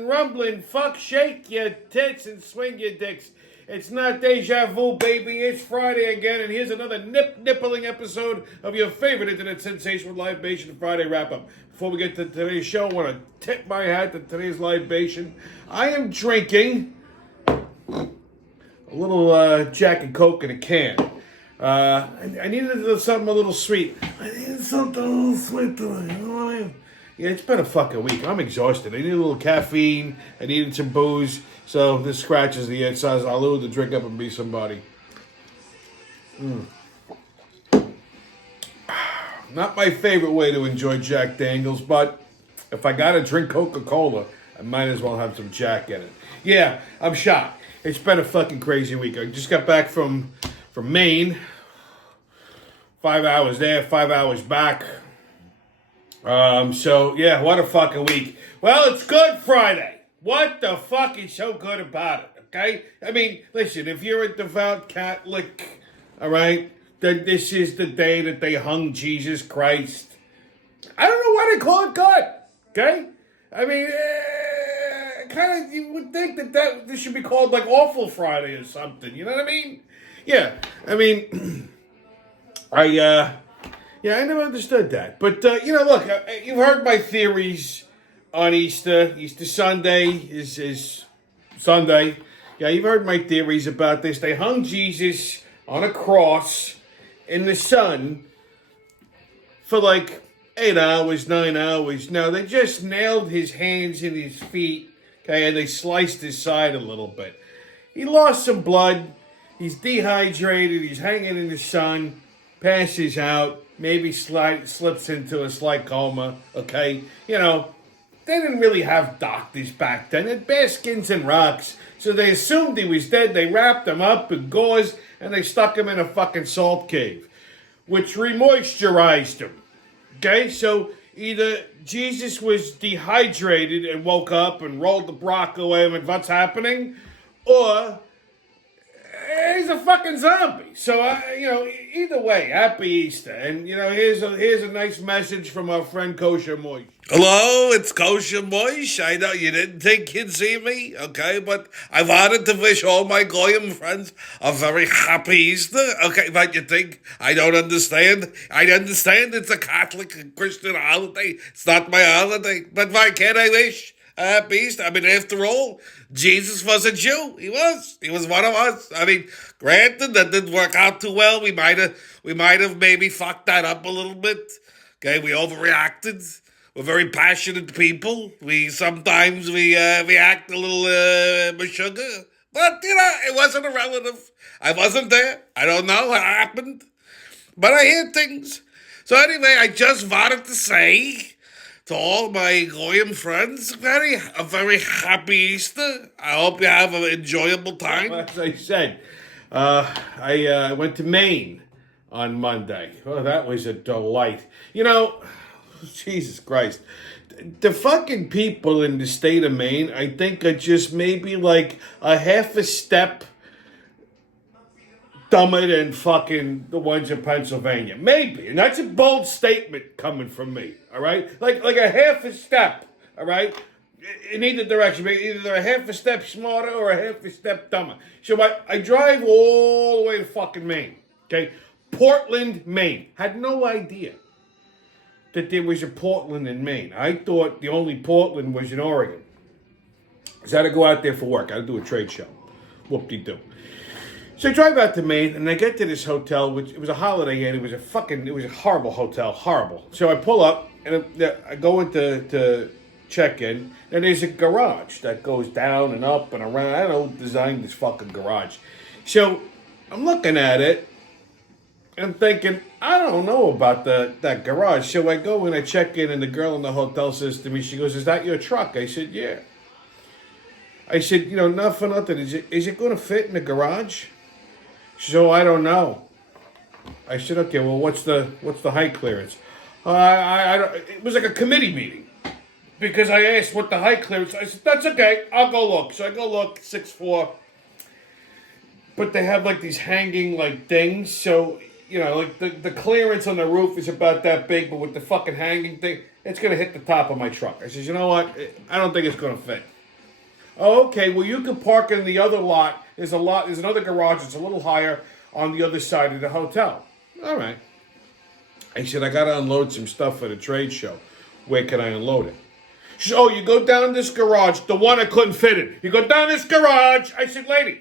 and rumbling. Fuck, shake your tits and swing your dicks. It's not deja vu, baby. It's Friday again, and here's another nippling episode of your favorite internet sensation with Libation Friday wrap-up. Before we get to today's show, I want to tip my hat to today's libation. I am drinking a little Jack and Coke in a can. I needed something a little sweet. I needed something a little sweet tonight. You know what I mean? Yeah, it's been a fucking week. I'm exhausted. I need a little caffeine. I needed some booze. So this scratches the itch. So I'll lose to drink up and be somebody. Not my favorite way to enjoy Jack Daniels, but if I gotta drink Coca-Cola, I might as well have some Jack in it. Yeah, I'm shocked. It's been a fucking crazy week. I just got back from Maine. 5 hours there, 5 hours back. So yeah, what a fucking week. Well, it's Good Friday. What the fuck is so good about it, okay? I mean, listen, if you're a devout Catholic, all right, then this is the day that they hung Jesus Christ. I don't know why they call it good, okay? I mean, kind of, you would think that this should be called like Awful Friday or something, you know what I mean? Yeah, I mean, I never understood that. But, look, you've heard my theories on Easter. Easter Sunday is Sunday. Yeah, you've heard my theories about this. They hung Jesus on a cross in the sun for like 8 hours, 9 hours. No, they just nailed his hands and his feet, okay, and they sliced his side a little bit. He lost some blood. He's dehydrated. He's hanging in the sun, passes out, maybe slips into a slight coma, okay? You know, they didn't really have doctors back then. They had bare skins and rocks. So they assumed he was dead. They wrapped him up in gauze, and they stuck him in a fucking salt cave, which remoisturized him, okay? So either Jesus was dehydrated and woke up and rolled the Brock away and went, what's happening? Or he's a fucking zombie. So, either way, happy Easter. And, here's a nice message from our friend Kosher Moish. Hello, it's Kosher Moish. I know you didn't think you'd see me, okay? But I wanted to wish all my Goyim friends a very happy Easter, okay? But you think I don't understand? I understand it's a Catholic and Christian holiday. It's not my holiday. But why can't I wish a happy Easter? I mean, after all, Jesus was a Jew. He was. He was one of us. I mean, granted, that didn't work out too well. We might have maybe fucked that up a little bit. Okay, we overreacted. We're very passionate people. Sometimes we act a little meshuggah. But, it wasn't a relative. I wasn't there. I don't know what happened. But I hear things. So anyway, I just wanted to say to all my Goyim friends, a very happy Easter. I hope you have an enjoyable time. As I said, I went to Maine on Monday. Oh, that was a delight. Jesus Christ. The fucking people in the state of Maine, I think, are just maybe like a half a step dumber than fucking the ones in Pennsylvania. Maybe. And that's a bold statement coming from me, all right? Like a half a step, all right? In either direction. Either they're a half a step smarter or a half a step dumber. So I drive all the way to fucking Maine, okay? Portland, Maine. Had no idea that there was a Portland in Maine. I thought the only Portland was in Oregon. So I had to go out there for work. I had to do a trade show. Whoop-de-doo. So I drive out to Maine, and I get to this hotel, which it was a Holiday Inn. It was a horrible hotel, horrible. So I pull up, and I go into to check in, and there's a garage that goes down and up and around. I don't know who designed this fucking garage. So I'm looking at it, and I'm thinking, I don't know about that garage. So I go and I check in, and the girl in the hotel says to me, she goes, is that your truck? I said, yeah. I said, not for nothing. Is it going to fit in the garage? She said, I don't know. I said, okay, well, what's the height clearance? It was like a committee meeting. Because I asked what the height clearance. I said, that's okay, I'll go look. So I go look, 6'4". But they have like these hanging like things. So, like the clearance on the roof is about that big, but with the fucking hanging thing, it's going to hit the top of my truck. I said, you know what? I don't think it's going to fit. Oh, okay, well, you can park in the other lot. There's another garage that's a little higher on the other side of the hotel. All right. I said, I got to unload some stuff for the trade show. Where can I unload it? She said, oh, you go down this garage, the one I couldn't fit in. You go down this garage. I said, lady,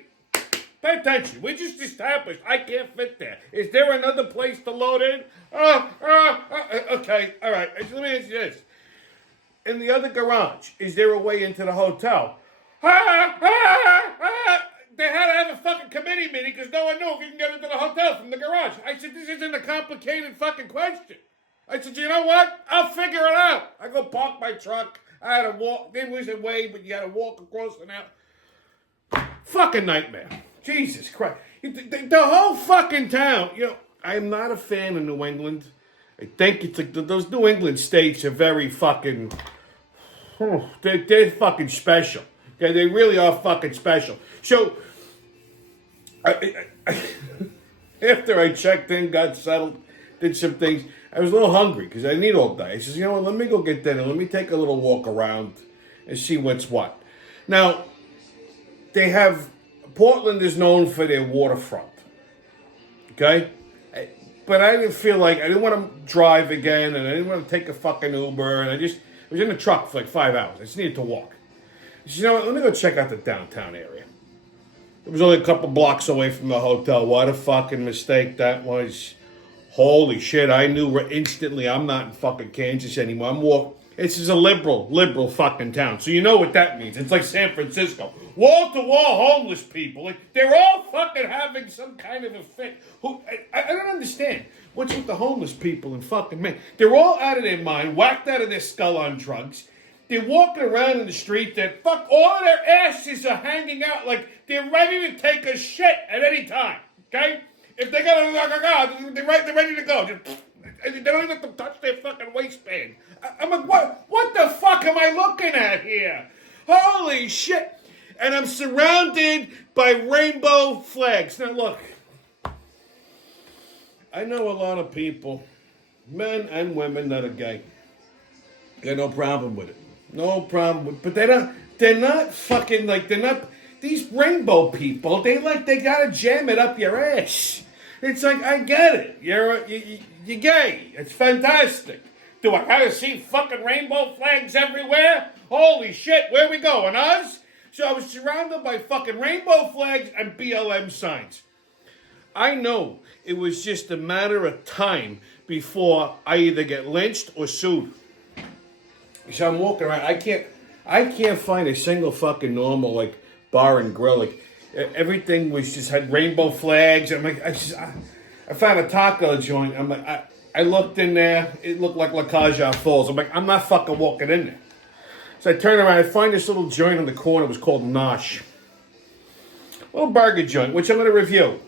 pay attention. We just established I can't fit there. Is there another place to load in? Okay, all right. I said, let me ask you this. In the other garage, is there a way into the hotel? They had to have a fucking committee meeting because no one knew if you can get into the hotel from the garage. I said, this isn't a complicated fucking question. I said, you know what? I'll figure it out. I go park my truck. I had to walk. There was a way, but you had to walk across and out. Fucking nightmare. Jesus Christ. The whole fucking town. You know, I'm not a fan of New England. I think it's like those New England states are very fucking... They're fucking special. Okay, they really are fucking special. So, after I checked in, got settled, did some things, I was a little hungry because I didn't eat all day. I says, you know what, let me go get dinner. Let me take a little walk around and see what's what. Now, Portland is known for their waterfront. Okay? But I didn't feel like, I didn't want to drive again, and I didn't want to take a fucking Uber, and I was in the truck for like 5 hours. I just needed to walk. I said, you know what, let me go check out the downtown area. It was only a couple blocks away from the hotel. What a fucking mistake that was. Holy shit, I knew instantly I'm not in fucking Kansas anymore. This is a liberal fucking town. So you know what that means. It's like San Francisco. Wall-to-wall homeless people. Like, they're all fucking having some kind of a fit. I don't understand. What's with the homeless people in fucking Maine? They're all out of their mind, whacked out of their skull on drugs. They're walking around in the street that all of their asses are hanging out like they're ready to take a shit at any time. Okay? If they gotta go, they're ready to go. They don't even have to touch their fucking waistband. I'm like, what the fuck am I looking at here? Holy shit. And I'm surrounded by rainbow flags. Now look, I know a lot of people, men and women that are gay. Got no problem with it. No problem with it. But they're not fucking like, these rainbow people, they gotta jam it up your ass. It's like, I get it. You're gay. It's fantastic. Do I gotta see fucking rainbow flags everywhere? Holy shit, where we going, Oz? So I was surrounded by fucking rainbow flags and BLM signs. I know it was just a matter of time before I either get lynched or sued. So I'm walking around. I can't find a single fucking normal like bar and grill. Like everything had rainbow flags. I'm like, I found a taco joint. I'm like, I looked in there. It looked like La Caja Falls. I'm like, I'm not fucking walking in there. So I turn around. I find this little joint on the corner. It was called Nosh. Little burger joint, which I'm going to review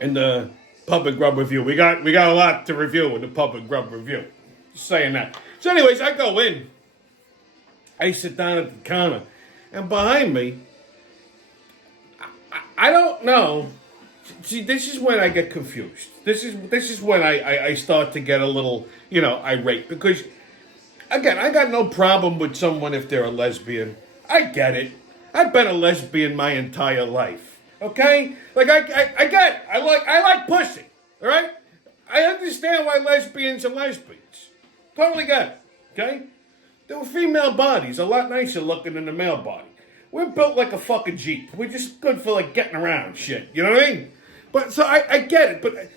in the Public Grub Review. We got a lot to review in the Public Grub Review. Just saying that. So anyways, I go in. I sit down at the counter. And behind me, I don't know. See, this is when I get confused. This is when I start to get a little, irate. Because, again, I got no problem with someone if they're a lesbian. I get it. I've been a lesbian my entire life. Okay? Like, I get it. I like pussy. All right? I understand why lesbians are lesbians. Totally get it. Okay? There were female bodies, a lot nicer looking than the male body. We're built like a fucking Jeep. We're just good for, like, getting around shit. You know what I mean? But, so I get it. But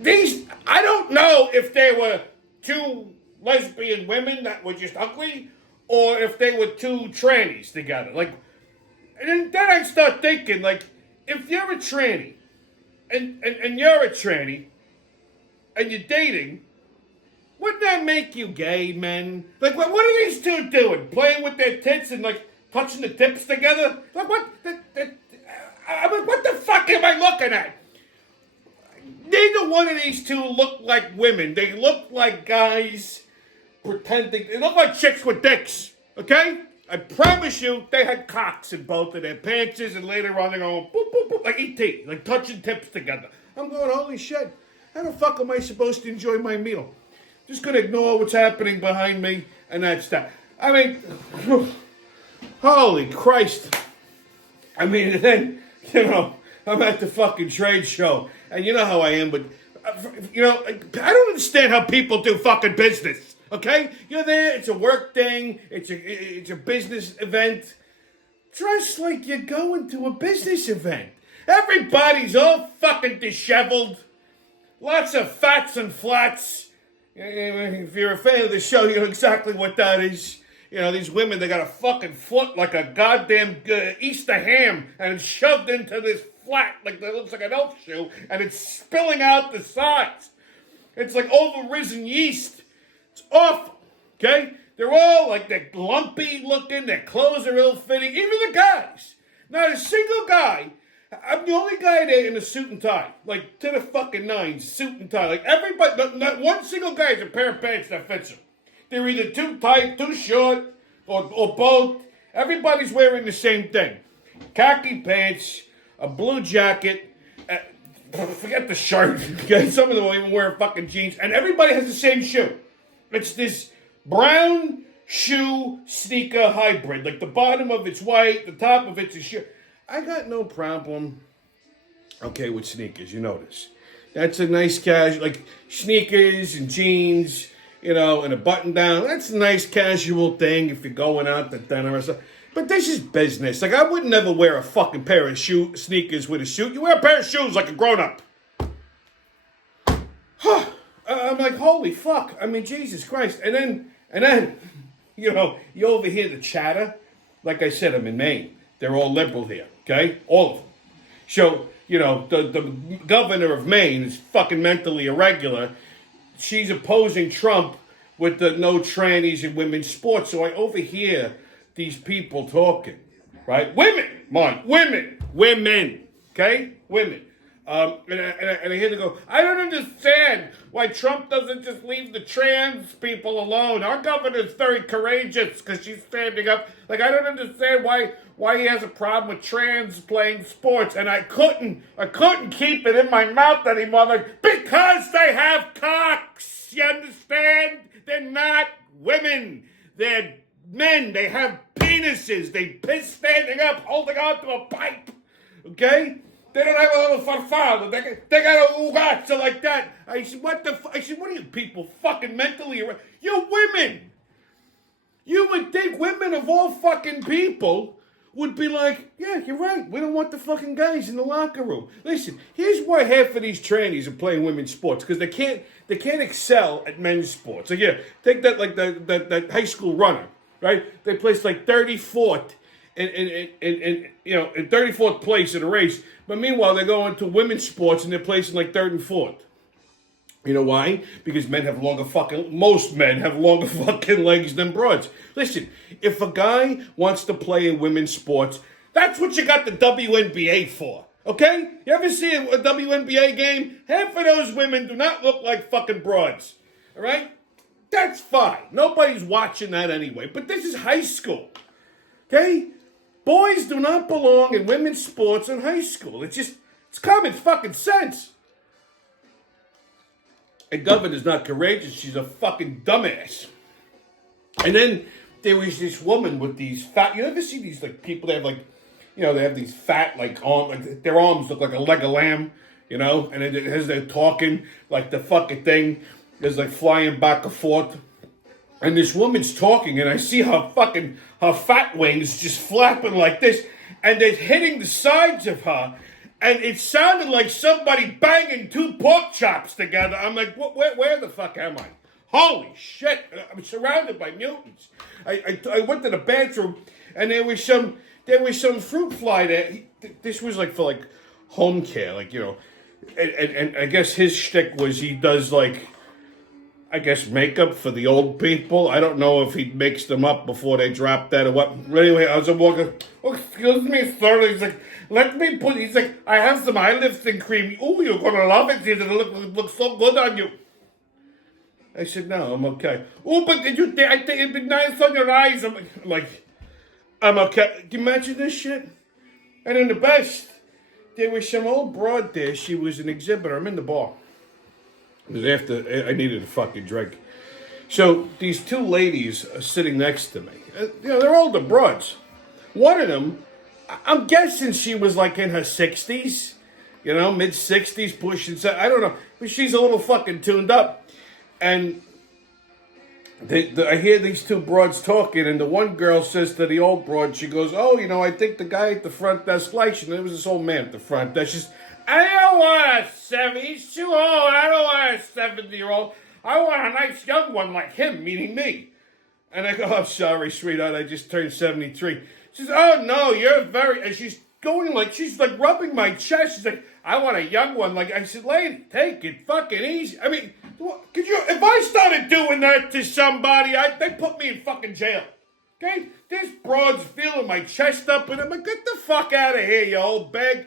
these, I don't know if they were two lesbian women that were just ugly or if they were two trannies together. Like, and then I start thinking, like, if you're a tranny and you're a tranny and you're dating, wouldn't that make you gay, men? Like, what are these two doing? Playing with their tits and, like, touching the tips together? Like, what? I mean, what the fuck am I looking at? Neither one of these two look like women. They look like guys pretending. They look like chicks with dicks, okay? I promise you, they had cocks in both of their pants, and later on they're going, boop, boop, boop, like E.T., like touching tips together. I'm going, holy shit. How the fuck am I supposed to enjoy my meal? Just gonna ignore what's happening behind me, and that's that. I mean, Holy Christ. I mean, and then, I'm at the fucking trade show, and you know how I am, but, I don't understand how people do fucking business, okay? You're there, it's a work thing, it's a business event. Dress like you're going to a business event. Everybody's all fucking disheveled. Lots of fats and flats. If you're a fan of the show, you know exactly what that is. These women, they got a fucking foot like a goddamn Easter ham, and it's shoved into this flat like that looks like an elf shoe, and it's spilling out the sides. It's like over-risen yeast. It's awful, okay? They're all like, they're lumpy looking, their clothes are ill-fitting, even the guys. Not a single guy. I'm the only guy there in a suit and tie, like to the fucking nines, suit and tie. Like everybody, not one single guy has a pair of pants that fits them. They're either too tight, too short, or both. Everybody's wearing the same thing. Khaki pants, a blue jacket, forget the shirt, okay? Some of them will even wear fucking jeans, and everybody has the same shoe. It's this brown shoe sneaker hybrid. Like the bottom of it's white, the top of it's a shoe. I got no problem, okay, with sneakers, you know this. That's a nice casual, like sneakers and jeans, and a button down. That's a nice casual thing if you're going out to dinner or something. But this is business. Like, I would never wear a fucking pair of sneakers with a suit. You wear a pair of shoes like a grown-up. I'm like, holy fuck. I mean, Jesus Christ. And then, you overhear the chatter. Like I said, I'm in Maine. They're all liberal here, okay? All of them. So, the governor of Maine is fucking mentally irregular. She's opposing Trump with the no trannies in women's sports. So I overhear these people talking, right? Women, okay? Women. And I hear them go, I don't understand why Trump doesn't just leave the trans people alone. Our governor's very courageous because she's standing up. Like, I don't understand why he has a problem with trans playing sports. And I couldn't keep it in my mouth anymore. Like, because they have cocks. You understand? They're not women. They're men. They have penises. They piss standing up, holding on to a pipe. Okay? They don't have a little farfalla. They got a ugazza like that. I said, what are you people fucking mentally? You're women. You would think women of all fucking people would be like, yeah, you're right. We don't want the fucking guys in the locker room. Listen, here's why half of these trannies are playing women's sports, because they can't excel at men's sports. Like, yeah, take that like that high school runner, right? They placed like 34th in 34th place in a race. But meanwhile, they're going to women's sports and they're placing like 3rd and 4th. You know why? Because most men have longer fucking legs than broads. Listen, if a guy wants to play in women's sports, that's what you got the WNBA for. Okay? You ever see a WNBA game? Half of those women do not look like fucking broads. All right? That's fine. Nobody's watching that anyway. But this is high school. Okay? Boys do not belong in women's sports in high school. It's common fucking sense. A governor's not courageous. She's a fucking dumbass. And then there was this woman with these fat... You ever see these like people that have like... they have these fat like arms... Like, their arms look like a leg of lamb. And as they're talking, like the fucking thing is like flying back and forth. And this woman's talking, and I see her fat wings just flapping like this, and they're hitting the sides of her, and it sounded like somebody banging 2 pork chops together. I'm like, where the fuck am I? Holy shit! I'm surrounded by mutants. I went to the bathroom, and there was some fruit fly there. This was like for like home care, and I guess his shtick was he does like, I guess, makeup for the old people. I don't know if he makes them up before they drop that or what. But anyway, I was walking, excuse me, sir. He's like, he's like, I have some eye lifting cream. Oh, you're going to love it. It'll look so good on you. I said, no, I'm okay. Oh, but I think it'd be nice on your eyes. I'm like, I'm okay. Can you imagine this shit? And then the best, there was some old broad there. She was an exhibitor. I'm in the bar. It was after I needed a fucking drink. So these 2 ladies are sitting next to me. They're older broads. One of them, I'm guessing she was like in her 60s, mid 60s, pushing. I don't know, but she's a little fucking tuned up, and I hear these two broads talking, and the one girl says to the old broad, she goes, "Oh, I think the guy at the front desk likes you." And there was this old man at the front desk. She's, "I don't want a 70. He's too old. I don't want a 70-year-old. I want a nice young one like him," meaning me. And I go, "I'm sorry, sweetheart. I just turned 73." She says, "Oh no, you're very," and she's rubbing my chest. She's like, "I want a young one." Like, I said, "Lady, take it fucking easy." I mean, if I started doing that to somebody, they put me in fucking jail. Okay? This broad's feeling my chest up, and I'm like, "Get the fuck out of here, you old bag."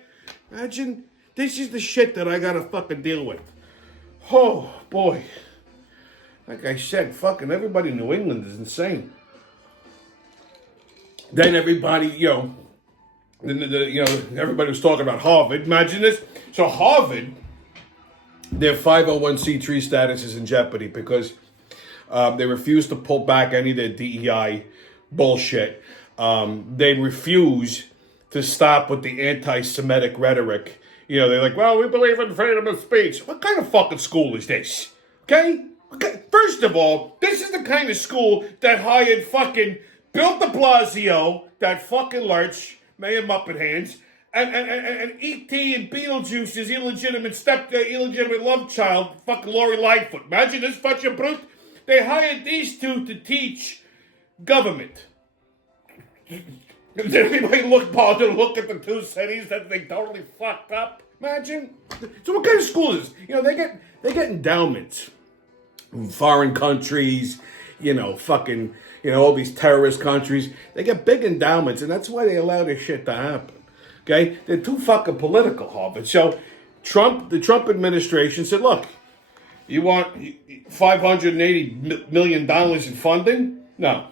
Imagine, this is the shit that I gotta fucking deal with. Oh, boy. Like I said, fucking everybody in New England is insane. Then everybody, everybody was talking about Harvard. Imagine this. So Harvard, their 501c3 status is in jeopardy because they refuse to pull back any of their DEI bullshit. They refuse to stop with the anti-Semitic rhetoric. They're like, "Well, we believe in freedom of speech." What kind of fucking school is this? Okay? First of all, this is the kind of school that hired fucking Bill de Blasio, that fucking lurch, Mayor Muppet Hands, and E.T. and Beetlejuice's illegitimate love child, fucking Lori Lightfoot. Imagine this fucking brute. They hired these two to teach government. Did anybody bother to look at the two cities that they totally fucked up? Imagine. So what kind of school is this? They get endowments from foreign countries, all these terrorist countries. They get big endowments, and that's why they allow this shit to happen. Okay? They're too fucking political, Harvard. So the Trump administration said, "Look, you want $580 million in funding? No.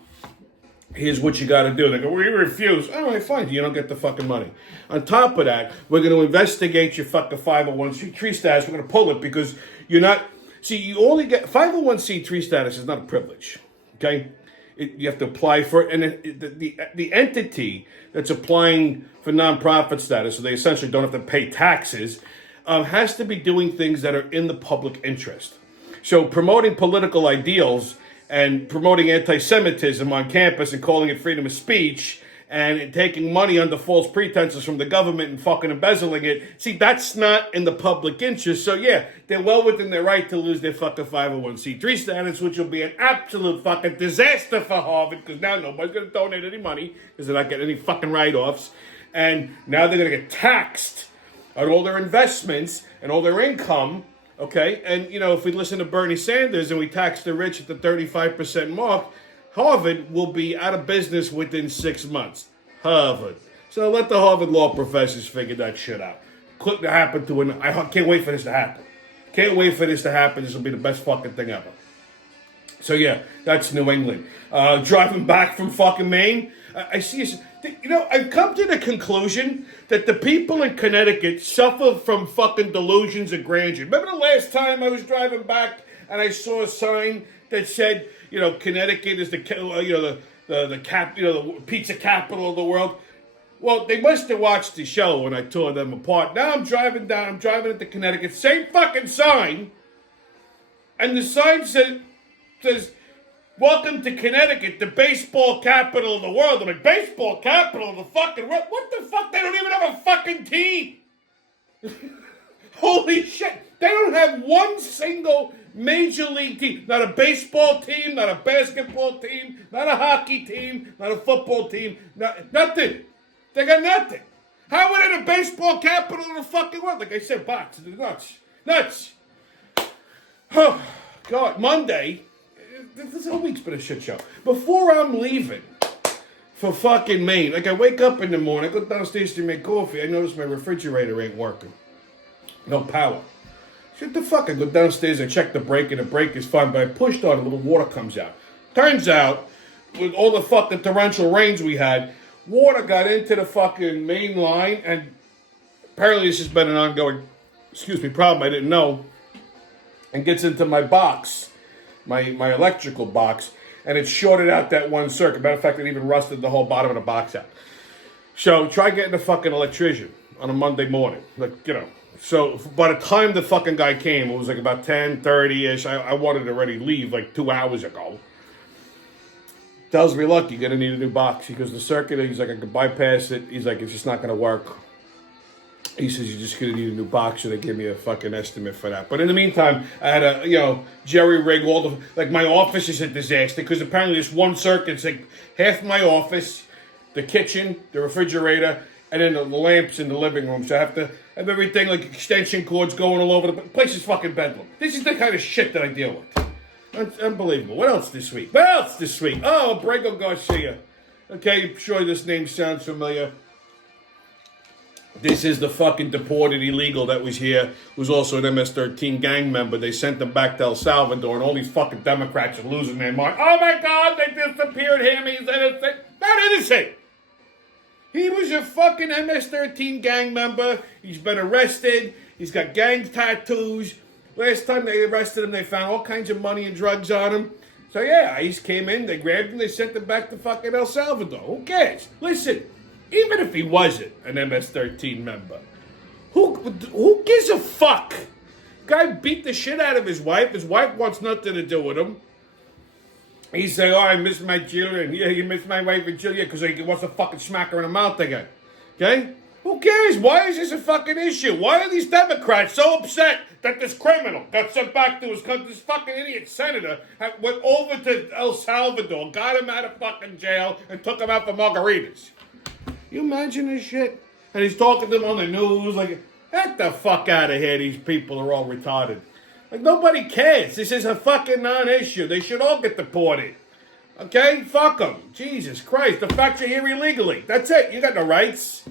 Here's what you got to do." They go, "We refuse." All right, fine. You don't get the fucking money. On top of that, we're going to investigate your fucking 501c3 status. We're going to pull it because you're not... See, you only get... 501c3 status is not a privilege. Okay? You have to apply for it. And the entity that's applying for nonprofit status, so they essentially don't have to pay taxes, has to be doing things that are in the public interest. So promoting political ideals and promoting anti-Semitism on campus and calling it freedom of speech and taking money under false pretenses from the government and fucking embezzling it, see, that's not in the public interest. So yeah, they're well within their right to lose their fucking 501c3 status, which will be an absolute fucking disaster for Harvard, because now nobody's going to donate any money because they're not getting any fucking write-offs. And now they're going to get taxed on all their investments and all their income. Okay, and if we listen to Bernie Sanders and we tax the rich at the 35% mark, Harvard will be out of business within 6 months. Harvard. So let the Harvard law professors figure that shit out. Couldn't happen to an... I can't wait for this to happen. Can't wait for this to happen. This will be the best fucking thing ever. So yeah, that's New England. Driving back from fucking Maine, I see... I've come to the conclusion that the people in Connecticut suffer from fucking delusions of grandeur. Remember the last time I was driving back and I saw a sign that said, Connecticut is the pizza capital of the world? Well, they must have watched the show when I tore them apart. Now I'm driving into Connecticut, same fucking sign, and the sign says, "Welcome to Connecticut, the baseball capital of the world." I'm like, baseball capital of the fucking world? What the fuck? They don't even have a fucking team. Holy shit. They don't have one single major league team. Not a baseball team, not a basketball team, not a hockey team, not a football team, nothing. They got nothing. How are they the baseball capital of the fucking world? Like I said, box, nuts. Oh, God, Monday... This whole week's been a shit show. Before I'm leaving for fucking Maine, like I wake up in the morning, I go downstairs to make coffee, I notice my refrigerator ain't working. No power. Shit the fuck, I go downstairs, I check the brake, and the brake is fine, but I pushed on it, a little water comes out. Turns out, with all the fucking torrential rains we had, water got into the fucking main line, and apparently this has been an ongoing, problem I didn't know, and gets into my box. My electrical box, and it shorted out that one circuit. Matter of fact, it even rusted the whole bottom of the box out. So try getting a fucking electrician on a Monday morning. So by the time the fucking guy came, it was like about 10:30-ish. I wanted to already leave like 2 hours ago. Tells me, look, you're going to need a new box. He goes, the circuit, he's like, I could bypass it. He's like, it's just not going to work. He says, you're just going to need a new box. So they give me a fucking estimate for that. But in the meantime, I had to, jerry rig all the, like my office is a disaster because apparently this one circuit's like half my office, the kitchen, the refrigerator, and then the lamps in the living room. So I have to have everything like extension cords going all over the place. Is fucking bedlam. This is the kind of shit that I deal with. Unbelievable. What else this week? Oh, Brago Garcia. Okay, I'm sure this name sounds familiar. This is the fucking deported illegal that was here, who's also an MS-13 gang member. They sent him back to El Salvador, and all these fucking Democrats are losing their mind. Oh my God, they disappeared him. He's innocent. Not innocent. He was a fucking MS-13 gang member. He's been arrested. He's got gang tattoos. Last time they arrested him, they found all kinds of money and drugs on him. So yeah, ICE came in, they grabbed him, they sent him back to fucking El Salvador. Who cares? Listen, even if he wasn't an MS-13 member, who gives a fuck? Guy beat the shit out of his wife. His wife wants nothing to do with him. He said, oh, I miss my children. Yeah, you miss my wife and children because he wants to fucking smack her in the mouth again. Okay? Who cares? Why is this a fucking issue? Why are these Democrats so upset that this criminal got sent back to his country? This fucking idiot senator went over to El Salvador, got him out of fucking jail, and took him out for margaritas. You imagine this shit? And he's talking to them on the news like, get the fuck out of here. These people are all retarded. Like, nobody cares. This is a fucking non-issue. They should all get deported. Okay? Fuck them. Jesus Christ. The fact you're here illegally. That's it. You got no rights.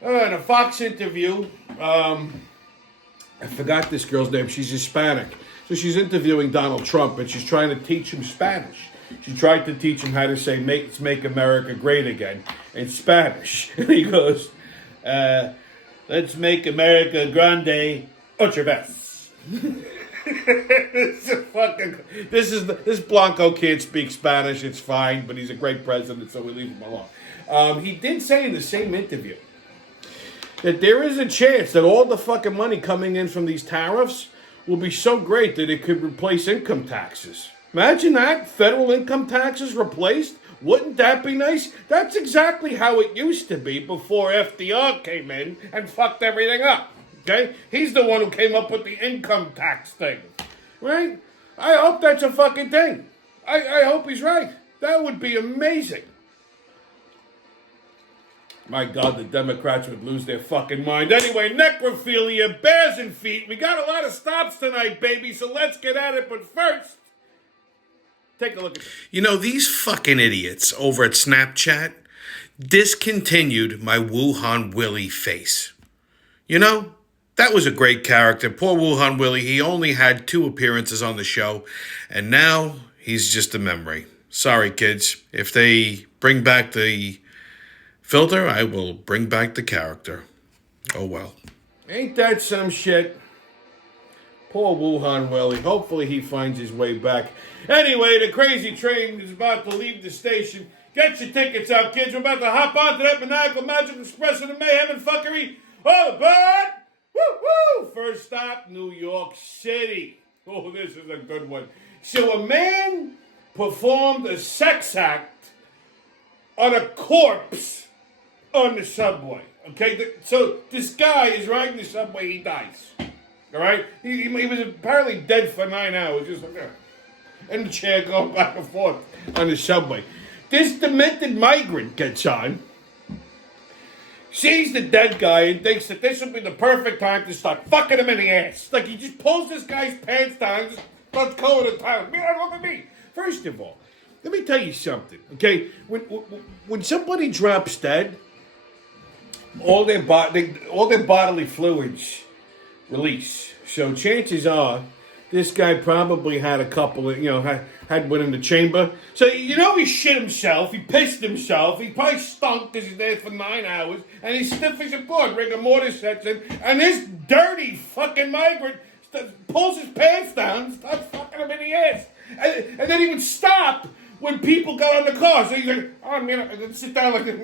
In a Fox interview, I forgot this girl's name. She's Hispanic. So she's interviewing Donald Trump, and she's trying to teach him Spanish. She tried to teach him how to say, let's make America great again, in Spanish. And he goes, let's make America grande otra vez. This Blanco can't speak Spanish. It's fine, but he's a great president, so we leave him alone. He did say in the same interview that there is a chance that all the fucking money coming in from these tariffs will be so great that it could replace income taxes. Imagine that, federal income taxes replaced. Wouldn't that be nice? That's exactly how it used to be before FDR came in and fucked everything up. Okay? He's the one who came up with the income tax thing. Right? I hope that's a fucking thing. I hope he's right. That would be amazing. My God, the Democrats would lose their fucking mind. Anyway, necrophilia, bears and feet. We got a lot of stops tonight, baby, so let's get at it. But first, take a look at this. You know, these fucking idiots over at Snapchat discontinued my Wuhan Willie face. You know, that was a great character. Poor Wuhan Willie, he only had 2 appearances on the show, and now he's just a memory. Sorry, kids. If they bring back the filter, I will bring back the character. Oh, well. Ain't that some shit? Poor Wuhan Willie. Hopefully he finds his way back. Anyway, the crazy train is about to leave the station. Get your tickets out, kids. We're about to hop onto that maniacal magic express of the mayhem and fuckery. All aboard! Woo-woo! First stop, New York City. Oh, this is a good one. So a man performed a sex act on a corpse on the subway. Okay, so this guy is riding the subway, he dies. All right? He was apparently dead for 9 hours, just like that. In the chair going back and forth on the subway. This demented migrant gets on, sees the dead guy, and thinks that this would be the perfect time to start fucking him in the ass. Like, he just pulls this guy's pants down and just starts going to town. Look at me. First of all, let me tell you something, okay? When somebody drops dead, all their bodily fluids release. So chances are, this guy probably had a couple of, had one in the chamber. So, he shit himself, he pissed himself, he probably stunk because he's there for 9 hours, and he's stiff as a board. Rigor mortis sets in, and this dirty fucking migrant pulls his pants down and starts fucking him in the ass. And then he would stop when people got on the car. So he's like, oh, man, I sit down like this.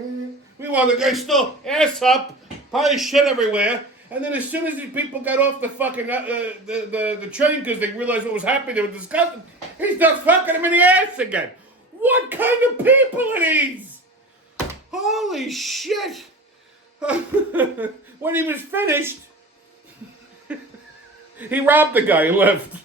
Meanwhile, the guy's still ass up, probably shit everywhere. And then as soon as these people got off the fucking the train because they realized what was happening, they were disgusted. He starts fucking him in the ass again. What kind of people are these? Holy shit! When he was finished, he robbed the guy and left.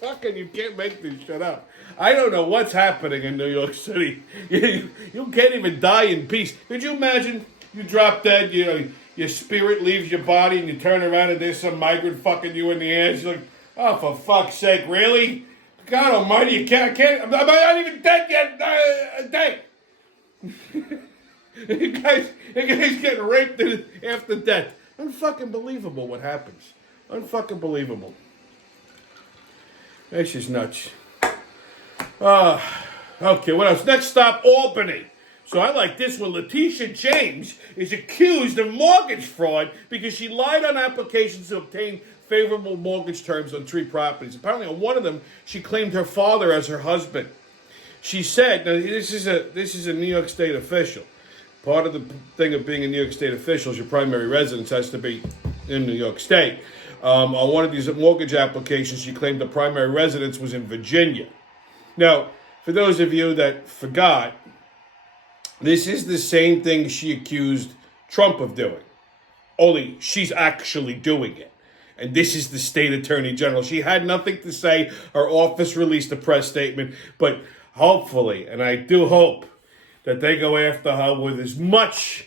Fucking, you can't make this shit up. I don't know what's happening in New York City. You can't even die in peace. Could you imagine you drop dead, your spirit leaves your body and you turn around and there's some migrant fucking you in the ass? You're like, oh, for fuck's sake, really? God almighty, you can't, I'm not even dead yet. A day. The guy's getting raped after death. Unfucking believable what happens. Unfucking believable. That's just nuts. Okay, what else? Next stop, Albany. So I like this one. Letitia James is accused of mortgage fraud because she lied on applications to obtain favorable mortgage terms on 3 properties. Apparently on one of them, she claimed her father as her husband. She said, now this is a New York State official. Part of the thing of being a New York State official is your primary residence has to be in New York State. On one of these mortgage applications, she claimed the primary residence was in Virginia. Now, for those of you that forgot, this is the same thing she accused Trump of doing. Only she's actually doing it. And this is the state attorney general. She had nothing to say. Her office released a press statement. But hopefully, and I do hope, that they go after her with as much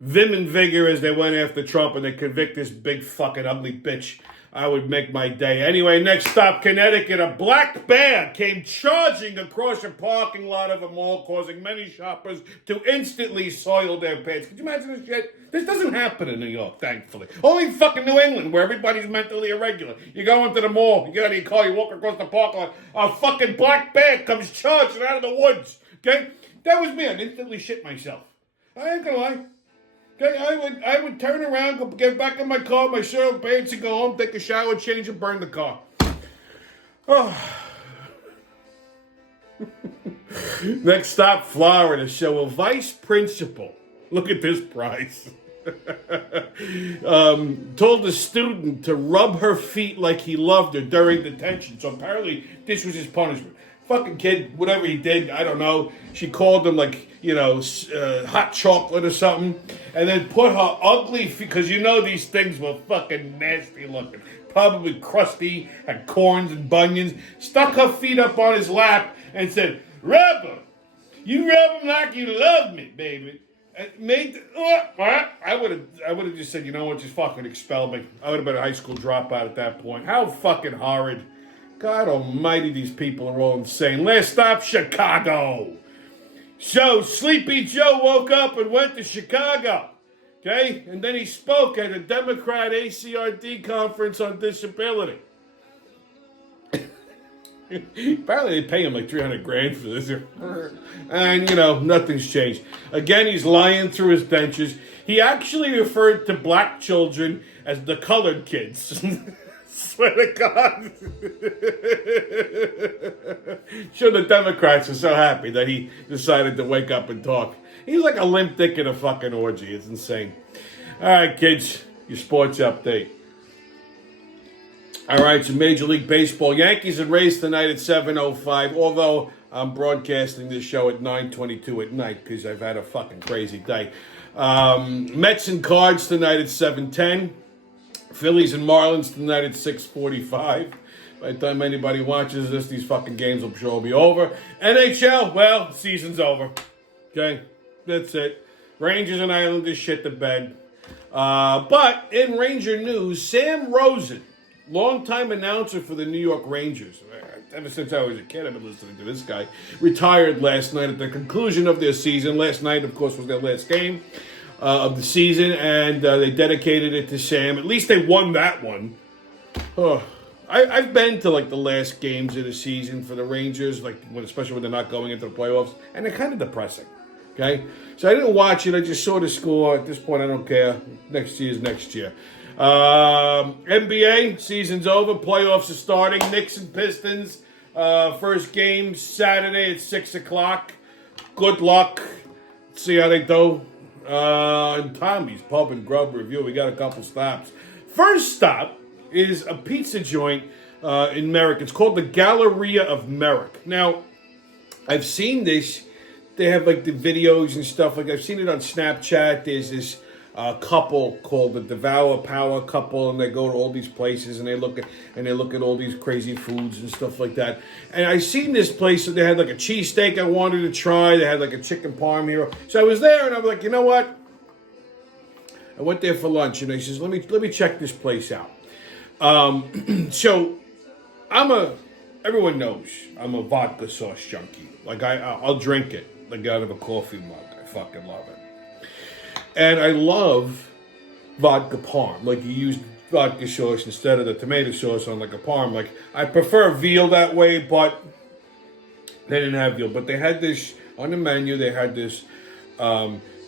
vim and vigor as they went after Trump and they convict this big fucking ugly bitch. I would make my day. Anyway, next stop, Connecticut. A black bear came charging across a parking lot of a mall, causing many shoppers to instantly soil their pants. Could you imagine this shit? This doesn't happen in New York, thankfully. Only fucking New England, where everybody's mentally irregular. You go into the mall, you get out of your car, you walk across the parking lot, a fucking black bear comes charging out of the woods. Okay? That was me. I'd instantly shit myself. I ain't gonna lie. Okay, I would turn around, go get back in my car, my shirt and pants, and go home, take a shower, change, and burn the car. Oh. Next stop, Florida. Show a vice principal. Look at this prize. Told the student to rub her feet like he loved her during detention. So apparently this was his punishment. Fucking kid, whatever he did, I don't know. She called him like, hot chocolate or something. And then put her ugly feet, because these things were fucking nasty looking. Probably crusty, had corns and bunions. Stuck her feet up on his lap and said, rub them. You rub them like you love me, baby. I would have just said, you know what, just fucking expel me. I would have been a high school dropout at that point. How fucking horrid. God almighty, these people are all insane. Last stop, Chicago. So, Sleepy Joe woke up and went to Chicago. Okay? And then he spoke at a Democrat ACRD conference on disability. Apparently they pay him like $300,000 for this. And, nothing's changed. Again, he's lying through his dentures. He actually referred to black children as the colored kids. Swear to God. Sure, the Democrats are so happy that he decided to wake up and talk. He's like a limp dick in a fucking orgy. It's insane. All right, kids, your sports update. All right, so Major League Baseball. Yankees and Rays tonight at 7:05, although I'm broadcasting this show at 9:22 at night because I've had a fucking crazy day. Mets and Cards tonight at 7:10. Phillies and Marlins tonight at 6:45. By the time anybody watches this, these fucking games will sure be over. NHL, well, season's over. Okay, that's it. Rangers and Islanders shit the bed. But in Ranger news, Sam Rosen, longtime announcer for the New York Rangers, ever since I was a kid, I've been listening to this guy, retired last night at the conclusion of their season. Last night, of course, was their last game of the season, and they dedicated it to Sam. At least they won that one. I've been to like the last games of the season for the Rangers, especially when they're not going into the playoffs, and they're kind of depressing. Okay, so I didn't watch it. I just saw the score. At this point, I don't care. Next year's next year. NBA season's over. Playoffs are starting. Knicks and Pistons. First game Saturday at 6:00. Good luck. See how they do. Tommy's Pub and Grub Review. We got a couple stops. First stop is a pizza joint in Merrick. It's called the Galleria of Merrick. Now, I've seen this. They have like the videos and stuff. Like I've seen it on Snapchat. There's this couple called the Devour Power couple, and they go to all these places and they look at all these crazy foods and stuff like that. And I seen this place. They had like a cheesesteak I wanted to try. They had like a chicken parm hero. So I was there and I'm like, you know what? I went there for lunch and he says, let me check this place out. So everyone knows I'm a vodka sauce junkie. Like I'll drink it like out of a coffee mug. I fucking love it. And I love vodka parm. Like you use vodka sauce instead of the tomato sauce on like a parm. Like I prefer veal that way, but they didn't have veal. But they had this on the menu. They had this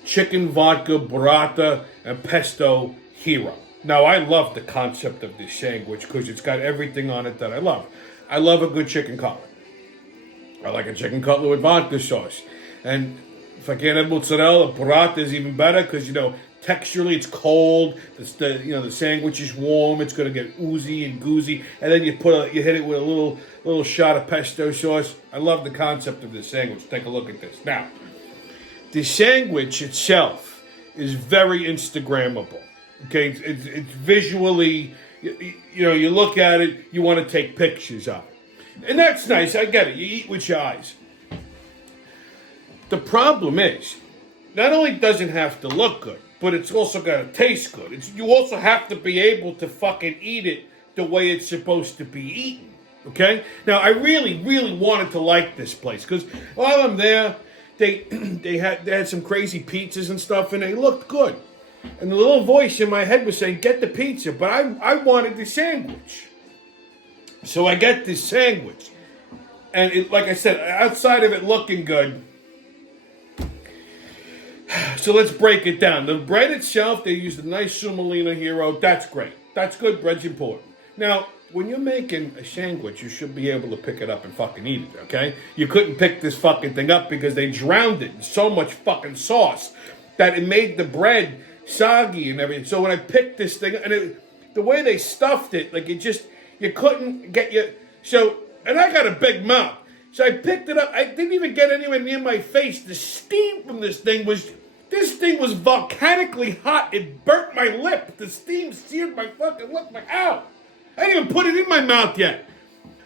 chicken vodka burrata and pesto hero. Now I love the concept of this sandwich because it's got everything on it that I love. I love a good chicken cutlet. I like a chicken cutlet with vodka sauce. And if I can't have mozzarella, burrata is even better because, texturally it's cold. The sandwich is warm. It's going to get oozy and goozy. And then you hit it with a little shot of pesto sauce. I love the concept of this sandwich. Take a look at this. Now, the sandwich itself is very Instagrammable. Okay, it's visually, you look at it, you want to take pictures of it. And that's nice, I get it, you eat with your eyes. The problem is, not only does it have to look good, but it's also got to taste good. You also have to be able to fucking eat it the way it's supposed to be eaten, okay? Now, I really, really wanted to like this place, because while I'm there, they had some crazy pizzas and stuff, and they looked good. And the little voice in my head was saying, get the pizza, but I wanted the sandwich. So I get this sandwich. And like I said, outside of it looking good, so let's break it down. The bread itself, they used a nice Sumalina Hero. That's great. That's good. Bread's important. Now, when you're making a sandwich, you should be able to pick it up and fucking eat it, okay? You couldn't pick this fucking thing up because they drowned it in so much fucking sauce that it made the bread soggy and everything. So when I picked this thing, and the way they stuffed it, like you couldn't get your, and I got a big mouth. So I picked it up. I didn't even get anywhere near my face. The steam from this thing was volcanically hot. It burnt my lip. The steam seared my fucking lip. Ow! I didn't even put it in my mouth yet.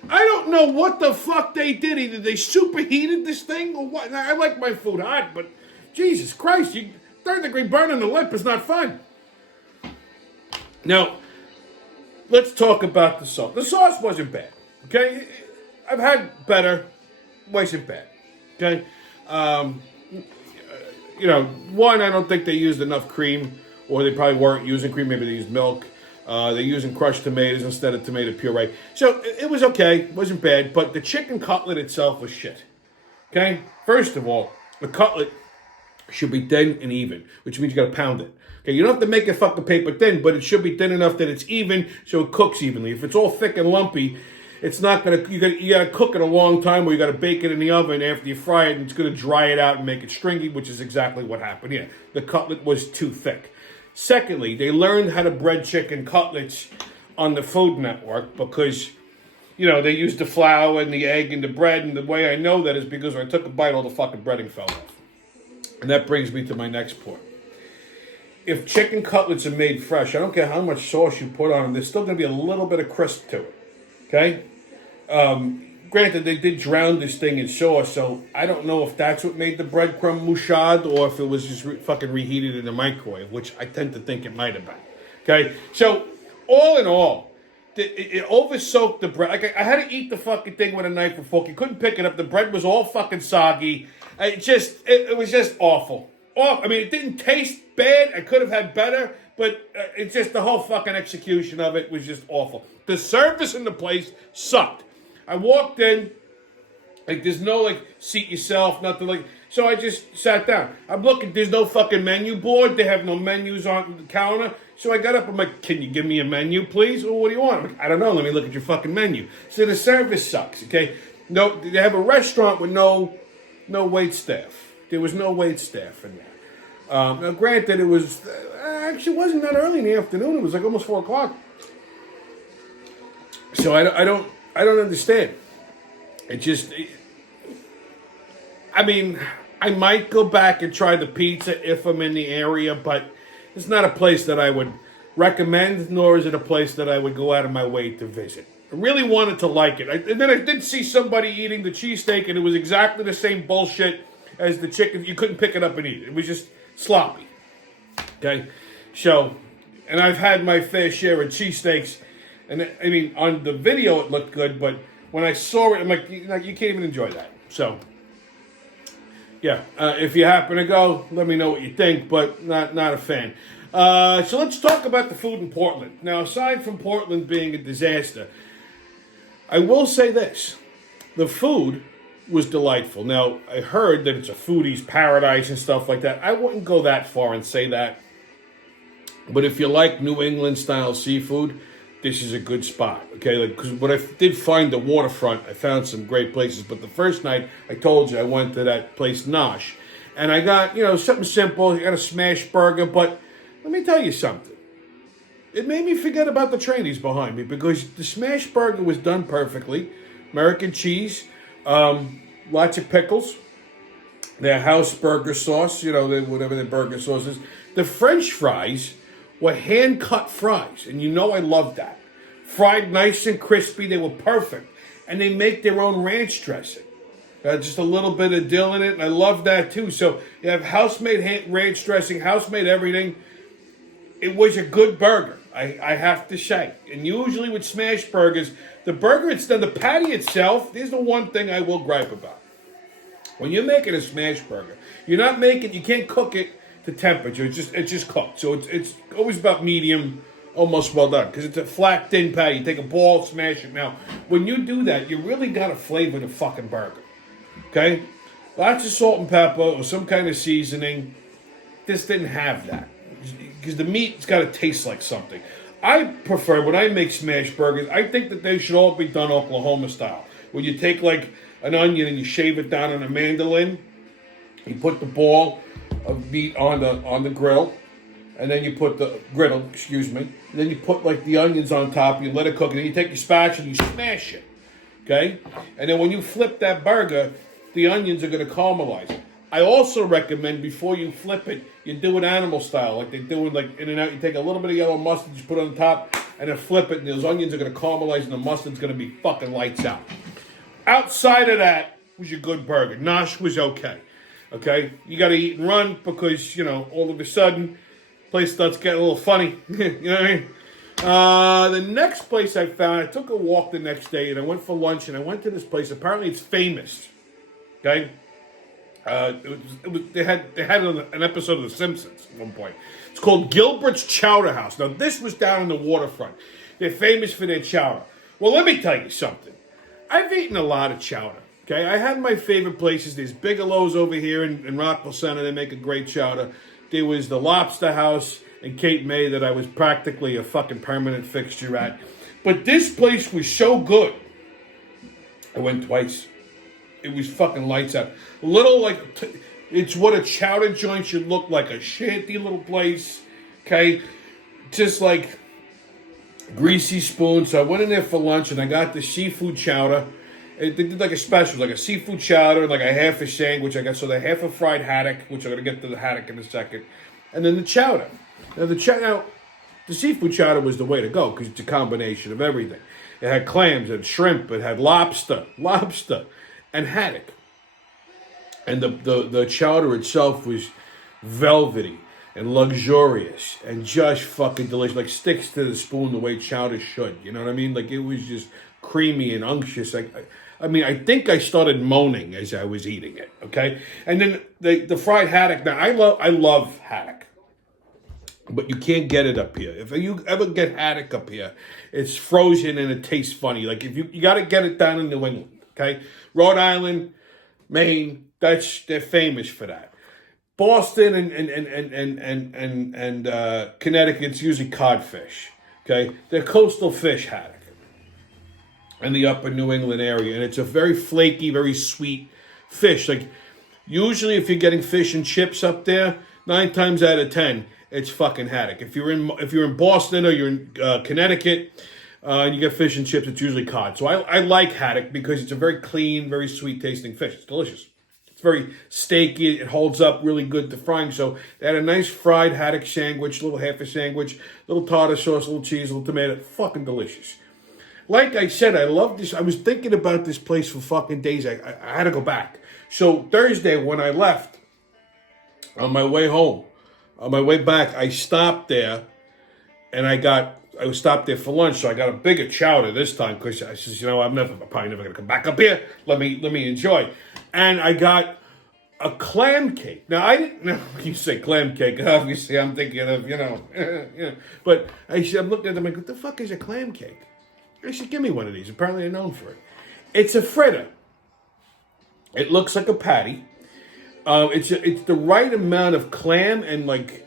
I don't know what the fuck they did. Either they superheated this thing or what. I like my food hot, but Jesus Christ, third-degree burn on the lip is not fun. Now, let's talk about the sauce. The sauce wasn't bad, okay? I've had better. Wasn't bad, okay? One, I don't think they used enough cream, or they probably weren't using cream. Maybe they used milk. They're using crushed tomatoes instead of tomato puree. So it was okay. It wasn't bad, but the chicken cutlet itself was shit, okay? First of all, the cutlet should be thin and even, which means you got to pound it. Okay, you don't have to make it fucking paper thin, but it should be thin enough that it's even, so it cooks evenly. If it's all thick and lumpy, it's not gonna. You got to cook it a long time, or you got to bake it in the oven after you fry it, and it's gonna dry it out and make it stringy, which is exactly what happened here. The cutlet was too thick. Secondly, they learned how to bread chicken cutlets on the Food Network because, they used the flour and the egg and the bread, and the way I know that is because when I took a bite, all the fucking breading fell off. And that brings me to my next point. If chicken cutlets are made fresh, I don't care how much sauce you put on them, there's still going to be a little bit of crisp to it. Okay? Granted, they did drown this thing in sauce, so I don't know if that's what made the breadcrumb mouchade or if it was just fucking reheated in the microwave, which I tend to think it might have been. Okay? So, all in all, it over-soaked the bread. Like, I had to eat the fucking thing with a knife and fork. You couldn't pick it up. The bread was all fucking soggy. It was just awful. I mean, it didn't taste bad. I could have had better, but it's just the whole fucking execution of it was just awful. The service in the place sucked. I walked in, like there's no seat yourself, nothing like. So I just sat down. I'm looking. There's no fucking menu board. They have no menus on the counter. So I got up. I'm like, can you give me a menu, please? Or what do you want? I'm like, I don't know. Let me look at your fucking menu. So the service sucks. Okay. No, they have a restaurant with no wait staff. There was no wait staff in there. Now, granted, it was actually wasn't that early in the afternoon. It was like almost 4 o'clock. So I don't understand. I mean, I might go back and try the pizza if I'm in the area, but it's not a place that I would recommend, nor is it a place that I would go out of my way to visit. I really wanted to like it. And then I did see somebody eating the cheesesteak, and it was exactly the same bullshit as the chicken. You couldn't pick it up and eat it. It was just sloppy. Okay? So, and I've had my fair share of cheesesteaks, and I mean, on the video it looked good, but when I saw it, I'm like, you can't even enjoy that. So, yeah, if you happen to go, let me know what you think, but not a fan. So let's talk about the food in Portland. Now, aside from Portland being a disaster, I will say this. The food was delightful. Now, I heard that it's a foodie's paradise and stuff like that. I wouldn't go that far and say that. But if you like New England-style seafood, this is a good spot, okay? Because when I did find the waterfront, I found some great places. But the first night, I told you, I went to that place, Nosh. And I got, something simple. I got a smash burger. But let me tell you something. It made me forget about the trainees behind me because the smash burger was done perfectly. American cheese, lots of pickles, their house burger sauce, whatever their burger sauce is. The French fries were hand-cut fries, and I love that. Fried nice and crispy, they were perfect. And they make their own ranch dressing. Just a little bit of dill in it, and I love that too. So you have house-made ranch dressing, house-made everything. It was a good burger, I have to say. And usually with smash burgers, the burger itself, the patty itself, there's the one thing I will gripe about. When you're making a smash burger, you can't cook it to temperature. It's just cooked. So it's always about medium, almost well done. Because it's a flat, thin patty. You take a ball, smash it. Now, when you do that, you really got to flavor the fucking burger. Okay? Lots of salt and pepper or some kind of seasoning. This didn't have that. Because the meat's got to taste like something. I prefer, when I make smash burgers, I think that they should all be done Oklahoma style. Where you take like an onion and you shave it down on a mandolin. You put the ball of meat on the grill. And then you put the griddle, And then you put like the onions on top. You let it cook. And then you take your spatula and you smash it. Okay? And then when you flip that burger, the onions are going to caramelize. I also recommend before you flip it, you do it animal style, like they do it like In-N-Out. You take a little bit of yellow mustard, you put it on top, and then flip it, and those onions are going to caramelize, and the mustard's going to be fucking lights out. Outside of that was your good burger. Nosh was okay. Okay? You got to eat and run because, all of a sudden, place starts getting a little funny. You know what I mean? The next place I found, I took a walk the next day, and I went for lunch, and I went to this place. Apparently, it's famous. Okay? They had an episode of The Simpsons at one point. It's called Gilbert's Chowder House. Now, this was down on the waterfront. They're famous for their chowder. Well, let me tell you something. I've eaten a lot of chowder. Okay, I had my favorite places. There's Bigelow's over here in Rockville Center. They make a great chowder. There was the Lobster House in Cape May that I was practically a fucking permanent fixture at. But this place was so good. I went twice. It was fucking lights out. A little like, it's what a chowder joint should look like. A shanty little place. Okay? Just like greasy spoon. So I went in there for lunch and I got the seafood chowder. They did like a special, like a seafood chowder and like a half a sandwich. I got so the half a fried haddock, which I'm going to get to the haddock in a second. And then the chowder. Now the seafood chowder was the way to go because it's a combination of everything. It had clams, it had shrimp, it had lobster, and haddock. And the chowder itself was velvety and luxurious and just fucking delicious. Like sticks to the spoon the way chowder should. You know what I mean? Like it was just creamy and unctuous. I think I started moaning as I was eating it. Okay? And then the fried haddock. Now I love haddock. But you can't get it up here. If you ever get haddock up here, it's frozen and it tastes funny. Like if you got to get it down in New England. Okay, Rhode Island, Maine, they're famous for that. Boston and Connecticut's usually codfish. Okay, they're coastal fish haddock in the upper New England area, and it's a very flaky, very sweet fish. Like usually, if you're getting fish and chips up there, 9 times out of 10, it's fucking haddock. If you're in Boston or you're in Connecticut, and you get fish and chips, it's usually cod. So I like haddock because it's a very clean, very sweet tasting fish. It's delicious. It's very steaky. It holds up really good to frying. So they had a nice fried haddock sandwich, little half a sandwich, little tartar sauce, little cheese, little tomato. Fucking delicious. Like I said, I love this. I was thinking about this place for fucking days. I had to go back. So Thursday when I left, on my way home, on my way back, I stopped there, and I was stopped there for lunch. So I got a bigger chowder this time because I says, I'm probably never gonna come back up here. Let me enjoy. And I got a clam cake. Now I didn't know you say clam cake. Obviously, I'm thinking of But I'm looking at them like, what the fuck is a clam cake? I said, give me one of these. Apparently, they're known for it. It's a fritter. It looks like a patty. It's the right amount of clam and like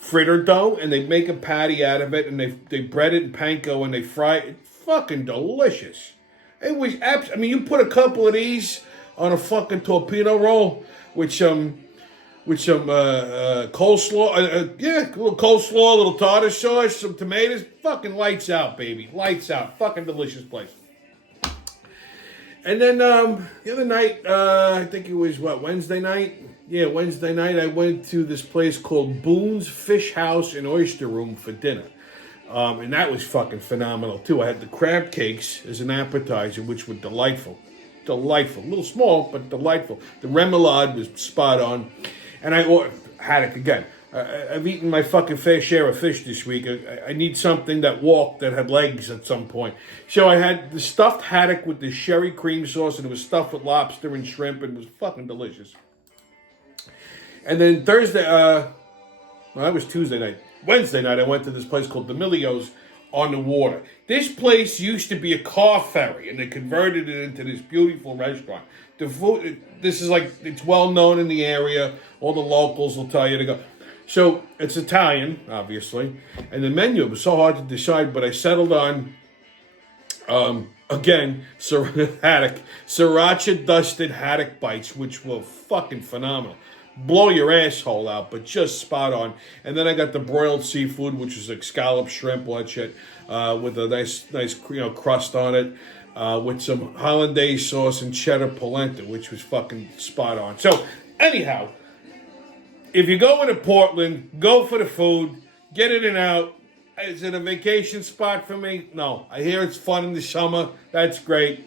fritter dough, and they make a patty out of it, and they bread it in panko and they fry it. It's fucking delicious. It was you put a couple of these on a fucking torpedo roll with some coleslaw, a little coleslaw, a little tartar sauce, some tomatoes. Fucking lights out, baby, lights out. Fucking delicious place. And then the other night, I think it was, Wednesday night? Yeah, Wednesday night, I went to this place called Boone's Fish House and Oyster Room for dinner. And that was fucking phenomenal, too. I had the crab cakes as an appetizer, which were delightful. Delightful. A little small, but delightful. The remoulade was spot on. And I ordered haddock again. I've eaten my fucking fair share of fish this week. I need something that walked, that had legs at some point. So I had the stuffed haddock with the sherry cream sauce, and it was stuffed with lobster and shrimp, and it was fucking delicious. And then Thursday, that was Tuesday night. Wednesday night, I went to this place called D'Amelio's on the water. This place used to be a car ferry, and they converted it into this beautiful restaurant. The food, this is like, it's well known in the area. All the locals will tell you to go. So it's Italian, obviously, and the menu, it was so hard to decide, but I settled on, again, haddock, sriracha dusted haddock bites, which were fucking phenomenal. Blow your asshole out, but just spot on. And then I got the broiled seafood, which was like scallop shrimp, all that shit, with a nice crust on it, with some hollandaise sauce and cheddar polenta, which was fucking spot on. So anyhow, if you're going to Portland, go for the food, get in and out. Is it a vacation spot for me? No. I hear it's fun in the summer. That's great.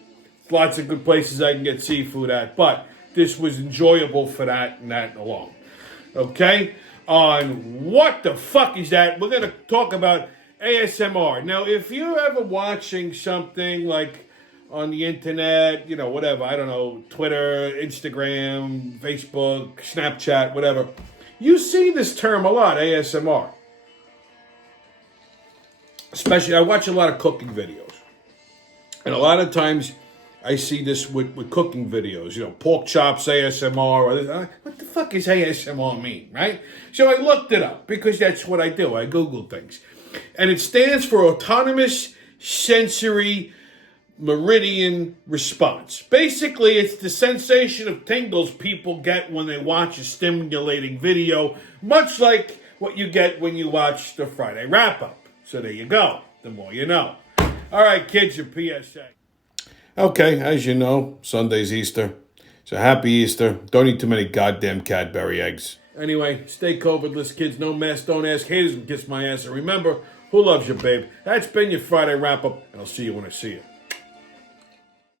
Lots of good places I can get seafood at. But this was enjoyable for that and that alone. Okay? On what the fuck is that? We're going to talk about ASMR. Now, if you're ever watching something like on the internet, whatever, I don't know, Twitter, Instagram, Facebook, Snapchat, whatever, you see this term a lot, ASMR. Especially, I watch a lot of cooking videos. And a lot of times, I see this with cooking videos. Pork chops, ASMR. What the fuck does ASMR mean, right? So I looked it up, because that's what I do. I Google things. And it stands for Autonomous Sensory Meridian Response. Basically, it's the sensation of tingles people get when they watch a stimulating video, much like what you get when you watch the Friday wrap-up. So there you go. The more you know. All right, kids, your PSA. Okay, as you know, Sunday's Easter. So happy Easter. Don't eat too many goddamn Cadbury eggs. Anyway, stay COVIDless, kids. No mess. Don't ask haters and kiss my ass. And remember, who loves you, babe? That's been your Friday wrap-up, and I'll see you when I see you.